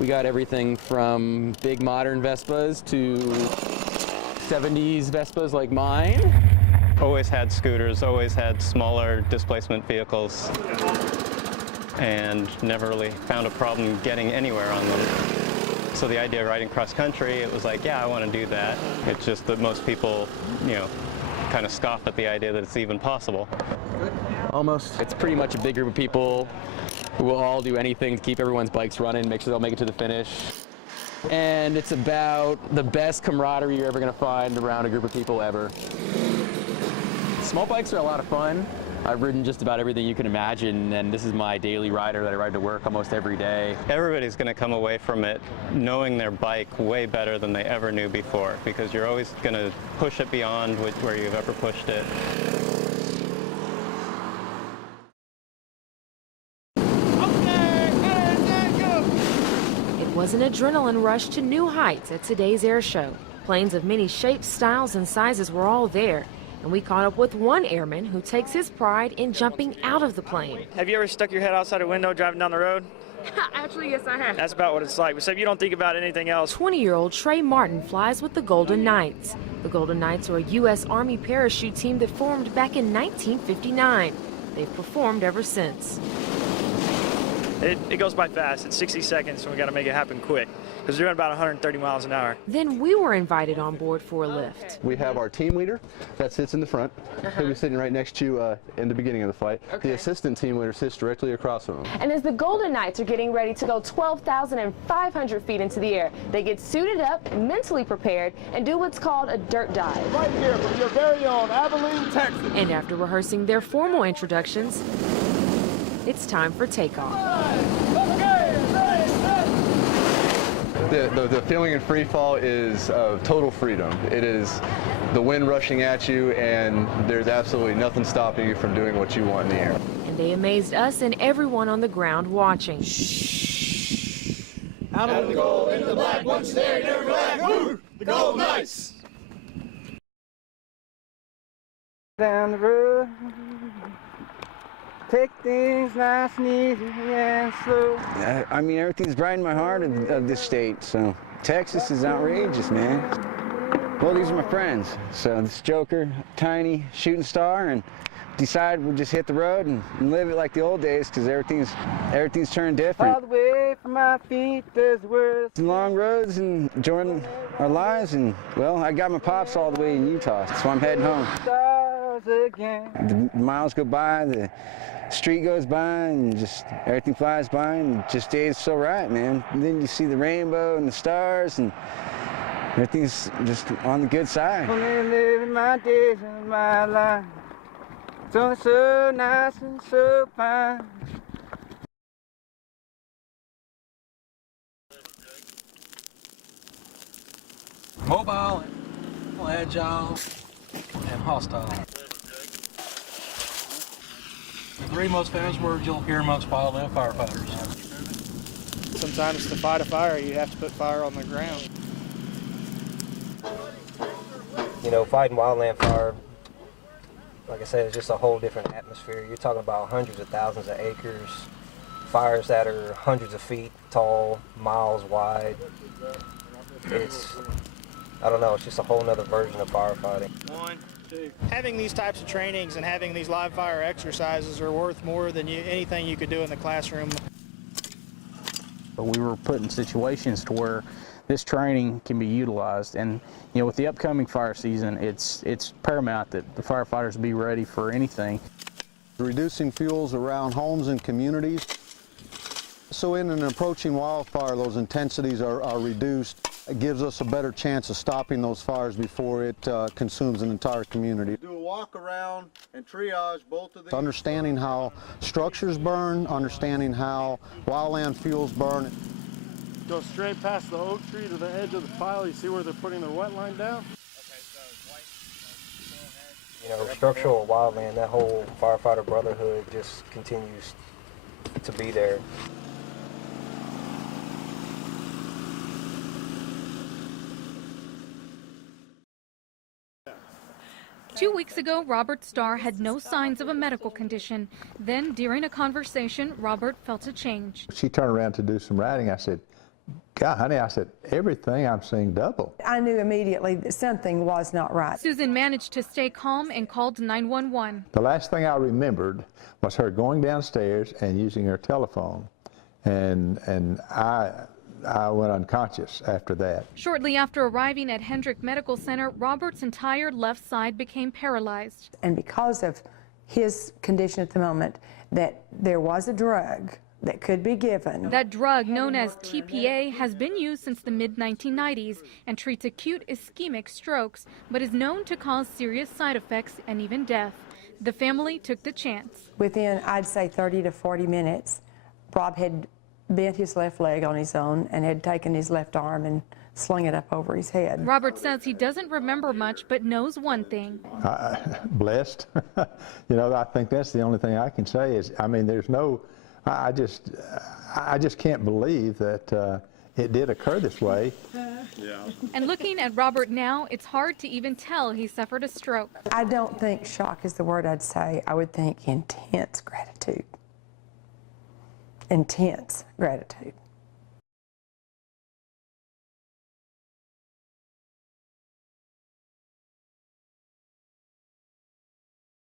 We got everything from big modern Vespas to 70s Vespas like mine. Always had scooters, always had smaller displacement vehicles, and never really found a problem getting anywhere on them. So the idea of riding cross country, it was like, yeah, I want to do that. It's just that most people, you know, kind of scoff at the idea that it's even possible. Almost. It's pretty much a big group of people who will all do anything to keep everyone's bikes running, make sure they'll make it to the finish. And it's about the best camaraderie you're ever going to find around a group of people ever. Small bikes are a lot of fun. I've ridden just about everything you can imagine, and this is my daily rider that I ride to work almost every day. Everybody's going to come away from it knowing their bike way better than they ever knew before, because you're always going to push it beyond where you've ever pushed it. It was an adrenaline rush to new heights at today's air show. Planes of many shapes, styles, and sizes were all there. And we caught up with one airman who takes his pride in jumping out of the plane. Have you ever stuck your head outside a window driving down the road? Actually, yes, I have. That's about what it's like, so you don't think about anything else. 20-year-old Trey Martin flies with the Golden Knights. The Golden Knights are a U.S. Army parachute team that formed back in 1959. They've performed ever since. It goes by fast. It's 60 seconds, and we got to make it happen quick, because we're doing about 130 miles an hour. Then we were invited on board for a lift. We have our team leader that sits in the front. He'll be sitting right next to you in the beginning of the flight. Okay. The assistant team leader sits directly across from him. And as the Golden Knights are getting ready to go 12,500 feet into the air, they get suited up, mentally prepared, and do what's called a dirt dive. Right here from your very own Abilene, Texas. And after rehearsing their formal introductions, it's time for takeoff. The feeling in free fall is of total freedom. It is the wind rushing at you, and there's absolutely nothing stopping you from doing what you want in the air. And they amazed us and everyone on the ground watching. Out of the gold, into the black, once there, never back. Woo! The Golden Knights. Down the road, take things nice and easy and slow. I mean, everything's bright in my heart of this state, so Texas is outrageous, man. Well, these are my friends. So this Joker, Tiny, Shooting Star, and decided we'll just hit the road and live it like the old days, because everything's turned different. All the way from my feet, there's words. Long roads and enjoying our lives, and well, I got my pops all the way in Utah, so I'm heading home. Stars again. The miles go by, the street goes by, and just everything flies by, and just days so right, man. And then you see the rainbow and the stars, and everything's just on the good side. Only living my days and my life. It's only so nice and so fine. Mobile, agile, and hostile. The three most famous words you'll hear amongst wildland firefighters. Sometimes to fight a fire, you have to put fire on the ground. You know, fighting wildland fire, like I said, it's just a whole different atmosphere. You're talking about hundreds of thousands of acres, fires that are hundreds of feet tall, miles wide. I don't know, it's just a whole nother version of firefighting. One, two. Having these types of trainings and having these live fire exercises are worth more than anything you could do in the classroom. But we were put in situations to where this training can be utilized, and you know, with the upcoming fire season, it's paramount that the firefighters be ready for anything. Reducing fuels around homes and communities. So in an approaching wildfire, those intensities are reduced. It gives us a better chance of stopping those fires before it consumes an entire community. Do a walk around and triage both of these. Understanding how structures burn, understanding how wildland fuels burn. Go straight past the oak tree to the edge of the pile. You see where they're putting their wet line down? You know, structural wildland, that whole firefighter brotherhood just continues to be there. Two weeks ago, Robert Starr had no signs of a medical condition. Then, during a conversation, Robert felt a change. She turned around to do some writing. I said, God, honey, I said, everything I'm seeing double. I knew immediately that something was not right. Susan managed to stay calm and called 911. The last thing I remembered was her going downstairs and using her telephone, and I went unconscious after that. Shortly after arriving at Hendrick Medical Center, Robert's entire left side became paralyzed. And because of his condition at the moment, that there was a drug that could be given. That drug, known as TPA, has been used since the mid-1990s and treats acute ischemic strokes, but is known to cause serious side effects and even death. The family took the chance. Within, I'd say, 30 to 40 minutes, Rob had bent his left leg on his own and had taken his left arm and slung it up over his head. Robert says he doesn't remember much, but knows one thing. Blessed. You know, I think that's the only thing I can say is, I mean, there's no, I just can't believe that it did occur this way. And looking at Robert now, it's hard to even tell he suffered a stroke. I don't think shock is the word I'd say. I would think intense gratitude. Intense gratitude.